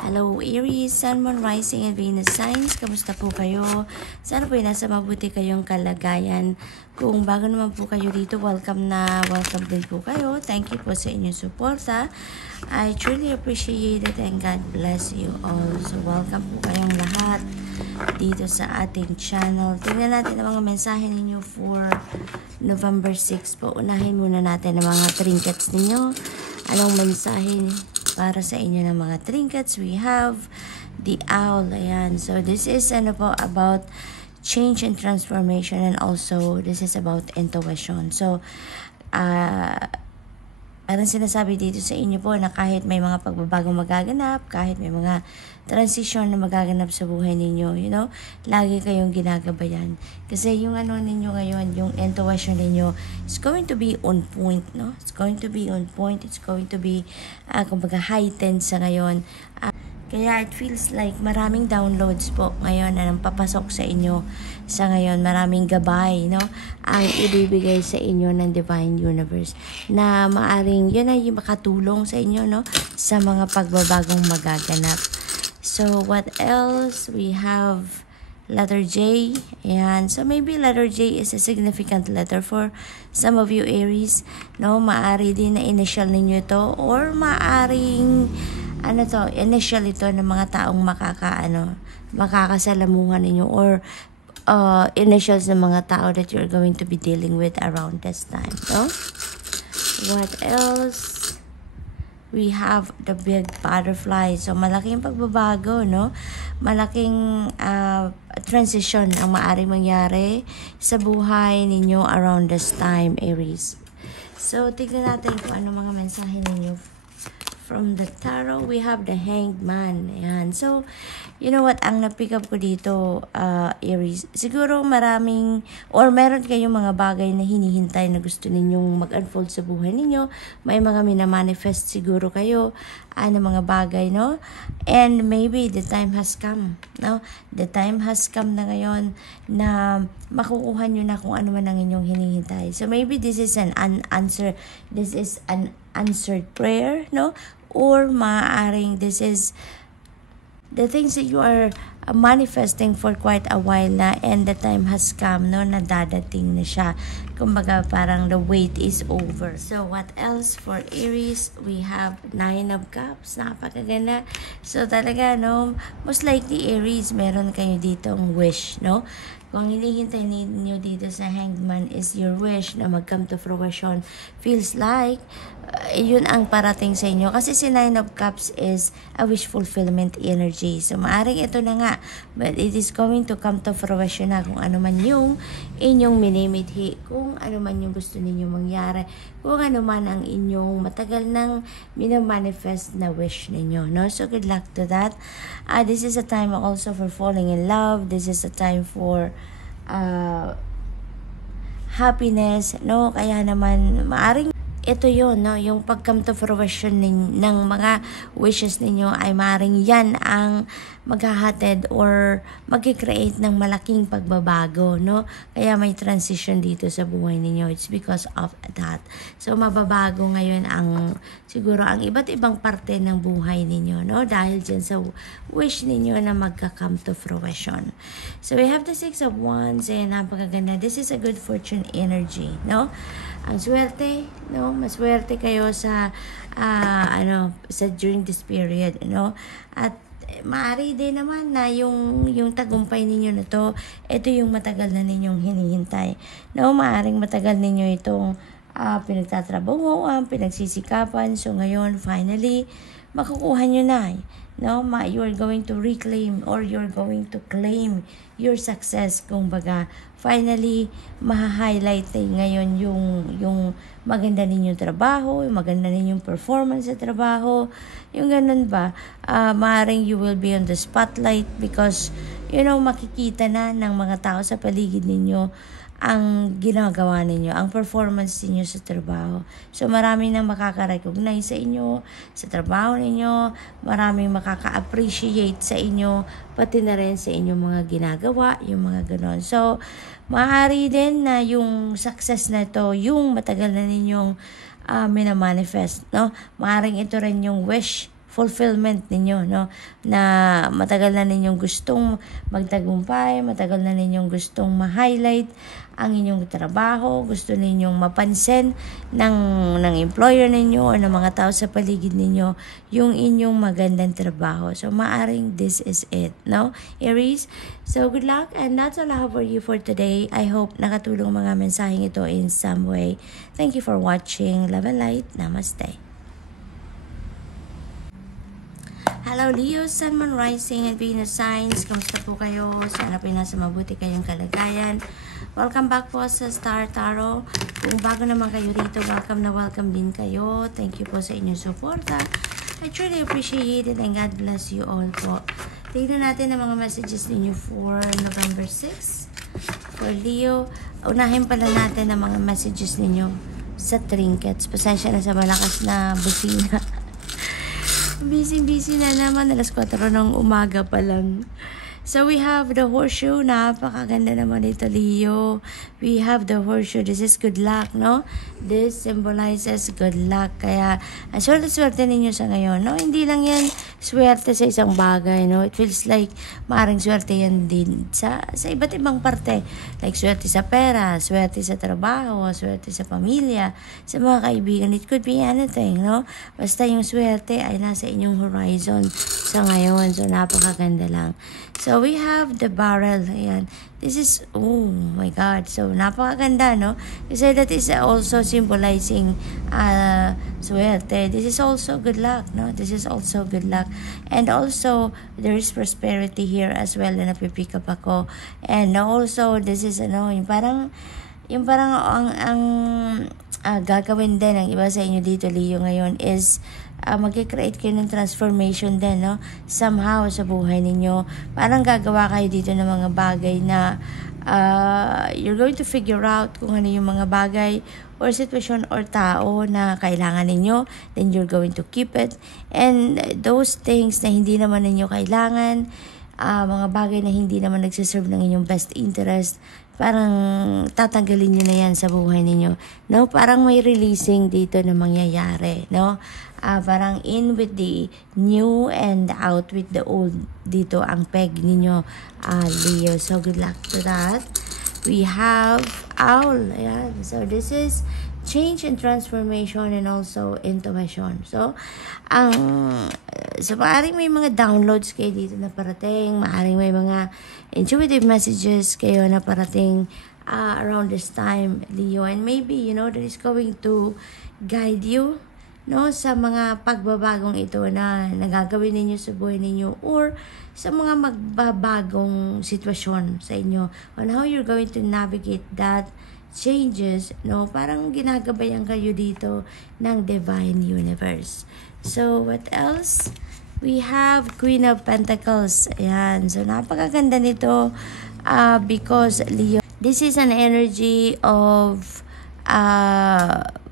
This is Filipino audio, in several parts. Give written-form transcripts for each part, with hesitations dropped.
Hello Aries, Sun, Moon, Rising, and Venus signs. Kamusta po kayo? Sana po nasa mabuti kayong kalagayan. Kung bago naman po kayo dito, welcome din po kayo. Thank you po sa inyong suporta. I truly appreciate it and God bless you all. So welcome po kayong lahat dito sa ating channel. Tingnan natin ang mga mensahe ninyo for November 6 po. Unahin muna natin ang mga trinkets ninyo. Anong mensahe para sa inyo ng mga trinkets? We have the owl. Ayan. So this is about change and transformation, and also this is about intuition. So parang sinasabi dito sa inyo po na kahit may mga pagbabagong magaganap, kahit may mga transition na magaganap sa buhay ninyo, lagi kayong ginagabayan. Kasi yung ninyo ngayon, yung intuition ninyo is going to be on point, no? It's going to be on point. It's going to be, kumbaga, heightened sa ngayon. Kaya it feels like maraming downloads po ngayon na papasok sa inyo sa ngayon. Maraming gabay, ang ibibigay sa inyo ng Divine Universe na maaring yun ay makatulong sa inyo, sa mga pagbabagong magaganap. So, what else? We have letter J. Ayan. So, maybe letter J is a significant letter for some of you Aries. Maari din na initial ninyo to, or maaring initial ito ng mga taong makakasalamuhan ninyo, or initials ng mga tao that you're going to be dealing with around this time. What else? We have the big butterfly. So, malaking pagbabago, Malaking transition ang maaring mangyari sa buhay ninyo around this time, Aries. So, tignan natin kung ano mga mensahe ninyo. From the tarot, we have the Hanged Man. Ayan. So, you know what? Ang na-pick up ko dito, Aries, siguro meron kayong mga bagay na hinihintay na gusto ninyong mag-unfold sa buhay ninyo. May mga minamanifest siguro kayo ng mga bagay, And maybe the time has come, The time has come na ngayon na makukuha nyo na kung ano man ang inyong hinihintay. So, maybe this is an answer. This is an answered prayer, Or maaaring this is the things that you are manifesting for quite a while na, and the time has come, na dadating na siya. Kumbaga, parang the wait is over. So, what else for Aries? We have 9 of Cups. Napakaganda. So, talaga, most likely Aries, meron kayo ditong wish, Kung hinihintay ninyo dito sa Hanged Man is your wish na mag-come to fruition. Feels like yun ang parating sa inyo. Kasi si 9 of Cups is a wish fulfillment energy. So, maaring ito na nga. But it is going to come to fruition na kung ano man yung inyong minimithi. Kung ano man yung gusto ninyo mangyari. Kung ano man ang inyong matagal nang minamanifest na wish ninyo. So, good luck to that. This is a time also for falling in love. This is a time for happiness, Kaya naman, maaring ito yun, yung pag-come to fruition ng mga wishes ninyo ay maaaring yan ang maghahatid or mag-create ng malaking pagbabago, Kaya may transition dito sa buhay ninyo. It's because of that. So, mababago ngayon siguro ang iba't ibang parte ng buhay ninyo, Dahil dyan sa wish ninyo na magka-come to fruition. So, we have the 6 of Wands, and napakaganda. This is a good fortune energy, Ang swerte, maswerte kayo sa during this period, At maaari din naman na yung tagumpay ninyo na to, ito yung matagal na ninyong hinihintay. Maaring matagal ninyo itong pinagtatrabahuan, pinagsisikapan. So ngayon, finally, makukuha nyo na. You're going to reclaim or you're going to claim your success. Kumbaga, finally, maha-highlight ngayon yung maganda ninyong trabaho, yung maganda ninyong performance sa trabaho, yung ganun ba. Maaaring you will be on the spotlight because, makikita na ng mga tao sa paligid ninyo ang ginagawa ninyo, ang performance ninyo sa trabaho. So, marami nang makaka-recognize sa inyo, sa trabaho ninyo, maraming makaka-appreciate sa inyo, pati na rin sa inyong mga ginagawa, yung mga ganon. So, maaari din na yung success na ito, yung matagal na ninyong minamanifest, Maaring ito rin yung wish fulfillment ninyo, no? Na matagal na ninyong gustong magtagumpay, matagal na ninyong gustong ma-highlight ang inyong trabaho, gusto ninyong mapansin ng employer ninyo o ng mga tao sa paligid ninyo yung inyong magandang trabaho. So, maaring this is it, no? Aries, so good luck, and that's all I have for you for today. I hope nakatulong mga mensaheng ito in some way. Thank you for watching. Love and light. Namaste. Hello Leo, Sun, Moon, Rising, and Venus signs. Kamusta po kayo? Sana po nasa mabuti kayong kalagayan. Welcome back po sa Star Tarot. Kung bago naman kayo rito, welcome na welcome din kayo. Thank you po sa inyong suporta. I truly appreciate it and God bless you all po. Tignan natin ang mga messages ninyo for November 6. For Leo, unahin pala natin ang mga messages ninyo sa trinkets. Pasensya na sa malakas na busina. Busy na naman. Alas 4 ng umaga pa lang. So we have the horseshoe. Napakaganda naman ito, Leo. We have the horseshoe. This is good luck, no? This symbolizes good luck. Kaya, ang swerte ninyo sa ngayon, no? Hindi lang yan swerte sa isang bagay, no? It feels like maaaring swerte yan din sa iba't ibang parte. Like swerte sa pera, swerte sa trabaho, swerte sa pamilya, sa mga kaibigan. It could be anything, no? Basta yung swerte ay nasa inyong horizon sa ngayon. So, napakaganda lang. So, we have the barrel. Ayan. This is, oh my God. So, napakaganda, no? Kasi that is also symbolizing swerte. This is also good luck, no? This is also good luck. And also, there is prosperity here as well na napipick up ako. And also, this is, yung parang ang gagawin din ng iba sa inyo dito, Leo, ngayon is mag-create kayo ng transformation din, no? Somehow sa buhay ninyo. Parang gagawa kayo dito ng mga bagay na you're going to figure out kung ano yung mga bagay or sitwasyon or tao na kailangan ninyo, then you're going to keep it. And those things na hindi naman ninyo kailangan, mga bagay na hindi naman nagsiserve ng inyong best interest, parang tatanggalin nyo na yan sa buhay ninyo, no? Parang may releasing dito na mangyayari, no? Parang in with the new and out with the old dito ang peg ninyo, Leo. So good luck to that. We have owl. Ayan. So this is change and transformation and also intuition. So maaring may mga downloads kayo dito na parating, maaring may mga intuitive messages kayo na parating around this time, Leo, and maybe that is going to guide you, no, sa mga pagbabagong ito na nagagawin ninyo sa buhay ninyo or sa mga magbabagong sitwasyon sa inyo on how you're going to navigate that changes, no? Parang ginagabayan kayo dito ng Divine Universe. So, what else? We have Queen of Pentacles. Ayan. So, napakaganda nito because, Leo, this is an energy of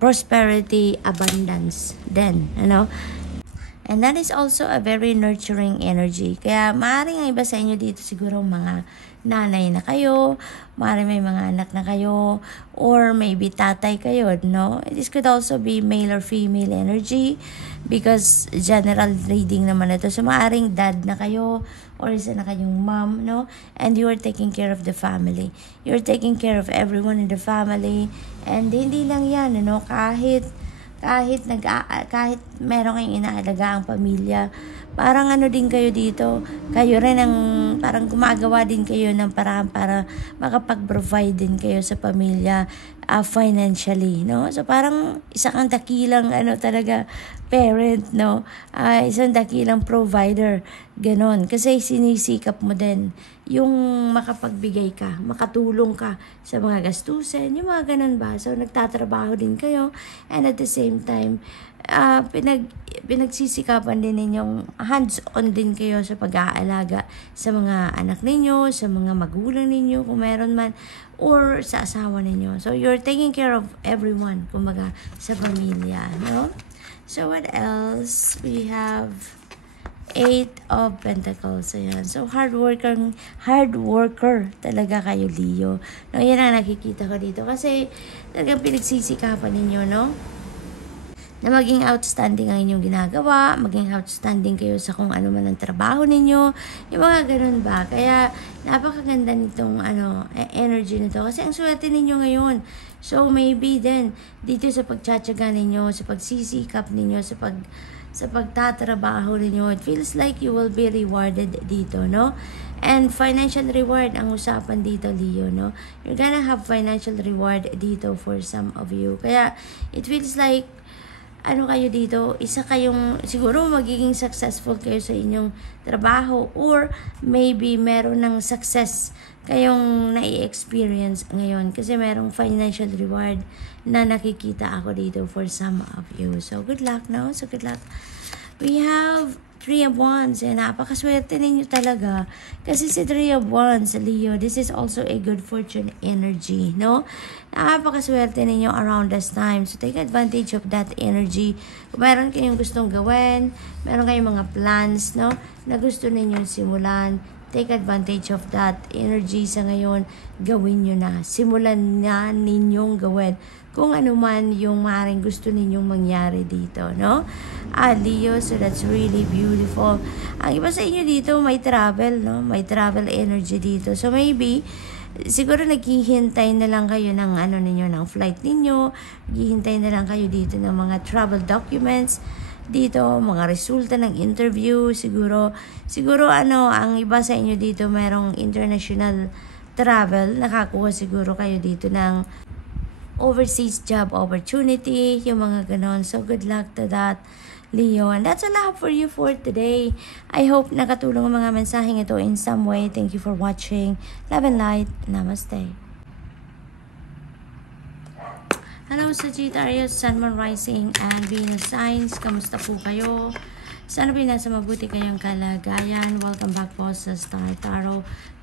prosperity, abundance then, and that is also a very nurturing energy. Kaya maaaring ang iba sa inyo dito siguro mga nanay na kayo, maaaring may mga anak na kayo, or maybe tatay kayo, no? This could also be male or female energy because general reading naman ito. So maaaring dad na kayo or isa na kayong mom, no? And you are taking care of the family. You're taking care of everyone in the family. And hindi lang yan, kahit meron kayong inaalaga ang pamilya, parang din kayo dito, kayo rin ang parang gumagawa din kayo ng paraan para makapag-provide din kayo sa pamilya financially, no? So parang isa kang dakilang talaga parent, no? Isang dakilang provider, ganon. Kasi sinisikap mo din yung makapagbigay ka, makatulong ka sa mga gastusin, yung mga ganon ba? So nagtatrabaho din kayo and at the same time pinagsisikapan din ninyong hands-on din kayo sa pag-aalaga sa mga anak ninyo, sa mga magulang ninyo kung meron man, or sa asawa ninyo. So you're taking care of everyone, kumbaga, sa pamilya, no? So what else? We have 8 of Pentacles. Ayan. So hard worker talaga kayo, Leo. No, yan ang nakikita ko dito kasi talagang pinagsisikapan ninyo, no? na maging outstanding ang inyong ginagawa, maging outstanding kayo sa kung ano man ang trabaho ninyo, yung mga ganun ba. Kaya, napakaganda nitong energy nito. Kasi ang swerte ninyo ngayon. So, maybe then, dito sa pagtsatsaga ninyo, sa pagsisikap ninyo, sa pagtatrabaho ninyo, it feels like you will be rewarded dito, no? And financial reward ang usapan dito, Leo, no? You're gonna have financial reward dito for some of you. Kaya, it feels like kayo dito, isa kayong, siguro magiging successful kayo sa inyong trabaho, or maybe meron ng success kayong nai-experience ngayon kasi merong financial reward na nakikita ako dito for some of you. So, good luck, no? So, good luck. We have 3 of Wands. Napakaswerte ninyo talaga. Kasi si 3 of Wands, Leo, this is also a good fortune energy, no? Napakaswerte ninyo around this time. So, take advantage of that energy. Kung meron kayong gustong gawin, meron kayong mga plans, no? Na gusto ninyong simulan, take advantage of that energy sa ngayon. Gawin nyo na. Simulan na ninyong gawin kung ano man yung maaaring gusto ninyong mangyari dito, no? Leo, so that's really beautiful. Ang iba sa inyo dito, may travel, no? May travel energy dito. So maybe, siguro naghihintay na lang kayo ng ninyo, ng flight ninyo. Naghihintay na lang kayo dito ng mga travel documents dito, mga resulta ng interview. Siguro ang iba sa inyo dito merong international travel. Nakakuha siguro kayo dito ng overseas job opportunity, yung mga ganon. So, good luck to that, Leo. And that's all I have for you for today. I hope nakatulong ang mga mensaheng ito in some way. Thank you for watching. Love and light. Namaste. Hello, Sagittarius, Sun, Moon, Rising, and Venus signs. Kamusta po kayo? Sana ba nasa mabuti kayong kalagayan? Welcome back po sa Star Tarot.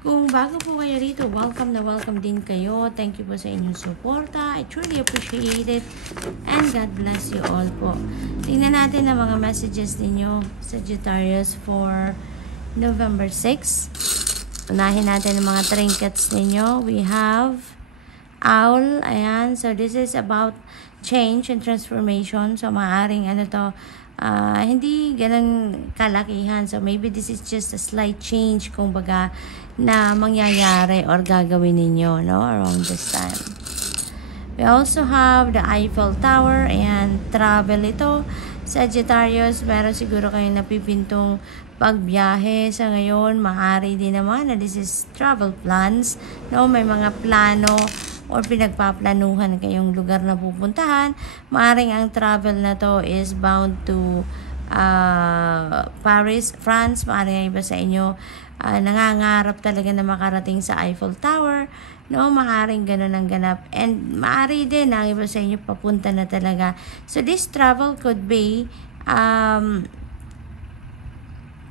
Kung bago po kayo rito, welcome na welcome din kayo. Thank you po sa inyong suporta. I truly appreciate it. And God bless you all po. Tingnan natin ang mga messages ninyo, Sagittarius, for November 6. Unahin natin ang mga trinkets ninyo. We have Owl. Ayan. So, this is about change and transformation. So, maaaring hindi ganun kalakihan. So, maybe this is just a slight change, kumbaga, na mangyayari or gagawin ninyo, no? Around this time. We also have the Eiffel Tower and travel ito. Sagittarius, meron siguro kayong napipintong pagbiyahe sa ngayon. Maaari din naman na this is travel plans, no? May mga plano or pinagpaplanuhan kayong lugar na pupuntahan. Maaring ang travel na to is bound to Paris, France. Maaring iba sa inyo nangangarap talaga na makarating sa Eiffel Tower, no? Maaring ganun ang ganap. And maari din ang iba sa inyo papunta na talaga. So this travel could be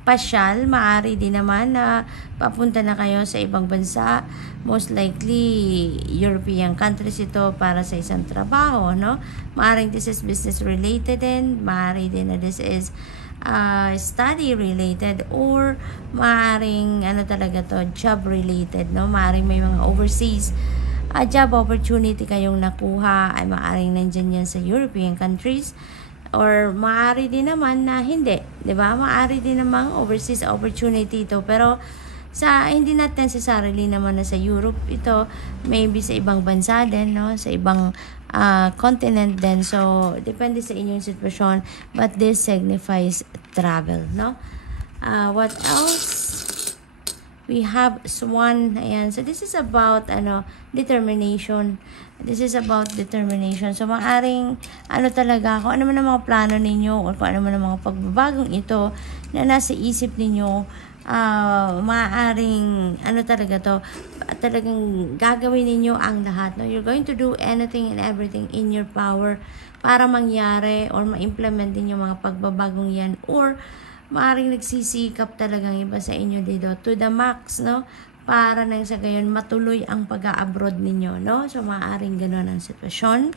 pasyal. Maari din naman na papunta na kayo sa ibang bansa. Most likely, European countries ito para sa isang trabaho, no? Maaring this is business related din. Maari din na this is study related, or maaring talaga to, job related, no? Maaring may mga overseas job opportunity kayong nakuha, ay maaring nandyan yan sa European countries, or maaari din naman na hindi, di ba? Maaari din namang overseas opportunity ito, pero hindi natin sa sarili naman na sa Europe ito, maybe sa ibang bansa din, no? Sa ibang continent din. So, depende sa inyong sitwasyon, but this signifies travel, no? What else? We have Swan. Ayan. So, this is about determination. This is about determination. So, maaring talaga, kung ano man ang mga plano ninyo, or kung ano man ang mga pagbabagong ito na nasa isip ninyo, maaaring talaga to, talagang gagawin ninyo ang lahat, no? You're going to do anything and everything in your power para mangyari or ma-implement din yung mga pagbabagong yan, or maaaring nagsisikap talagang iba sa inyo dito to the max, no? Para nang sa gayon matuloy ang pag-a-abroad ninyo, no? So maaaring gano'n ang sitwasyon.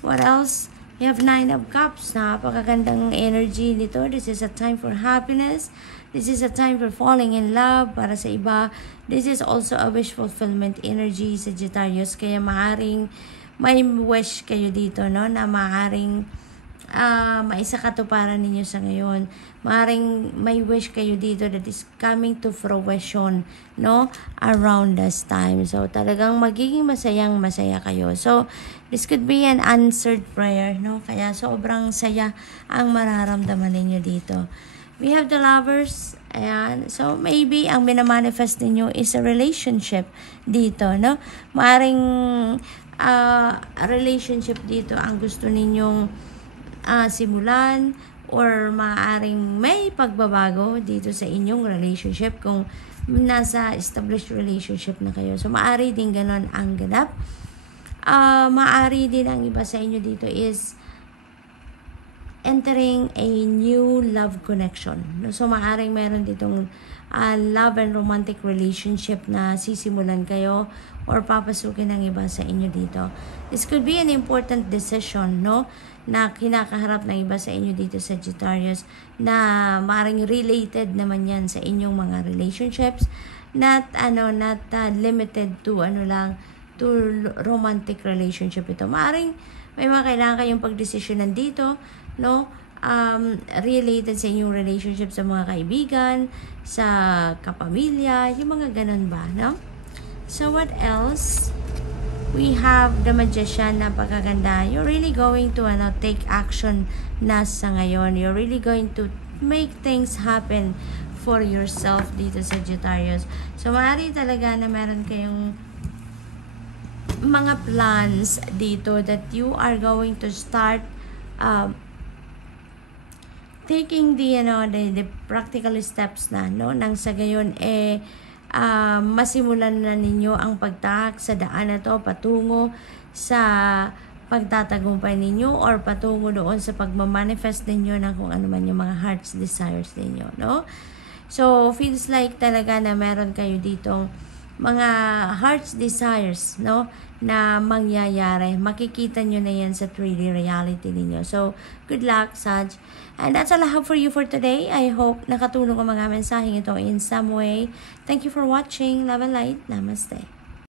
What else? You have 9 of Cups. Napakagandang energy nito. This is a time for happiness. This is a time for falling in love. Para sa iba, this is also a wish fulfillment energy, Sagittarius. Kaya maaring may wish kayo dito, no? Na maaring maisa katuparan ninyo sa ngayon. Maring may wish kayo dito that is coming to fruition, no? Around this time. So, talagang magiging masaya kayo. So, this could be an answered prayer, no? Kaya sobrang saya ang mararamdaman ninyo dito. We have the Lovers. Ayan. So, maybe ang minamanifest ninyo is a relationship dito, no? Maring relationship dito ang gusto ninyong simulan, or maaaring may pagbabago dito sa inyong relationship kung nasa established relationship na kayo. So, maaari din ganon ang ganap. Maaari din ang iba sa inyo dito is entering a new love connection. So, maaaring meron ditong love and romantic relationship na sisimulan kayo or papasukin ng iba sa inyo dito. This could be an important decision, no? Na kinakaharap ng iba sa inyo dito, Sagittarius, na maaaring related naman yan sa inyong mga relationships. Not limited to to romantic relationship ito. Maaaring may mga kailangan kayong pagdesisyonan dito, no? Related sa inyong relationship sa mga kaibigan, sa kapamilya, yung mga ganun ba, no? So, what else? We have the Magician na pagkaganda. You're really going to take action na sa ngayon. You're really going to make things happen for yourself dito, Sagittarius. So, maaari talaga na meron kayong mga plans dito that you are going to start taking the practical steps na, no? Nang sa gayon masimulan na ninyo ang pagtahak sa daan na to patungo sa pagtatagumpay ninyo or patungo doon sa pagmamanifest ninyo ng kung ano man yung mga heart's desires ninyo, no? So, feels like talaga na meron kayo ditong mga heart's desires, no? Na mangyayari. Makikita nyo na yan sa 3D reality ninyo. So, good luck, Sag. And that's all I have for you for today. I hope nakatulong ang mga mensaheng ito in some way. Thank you for watching. Love and light. Namaste.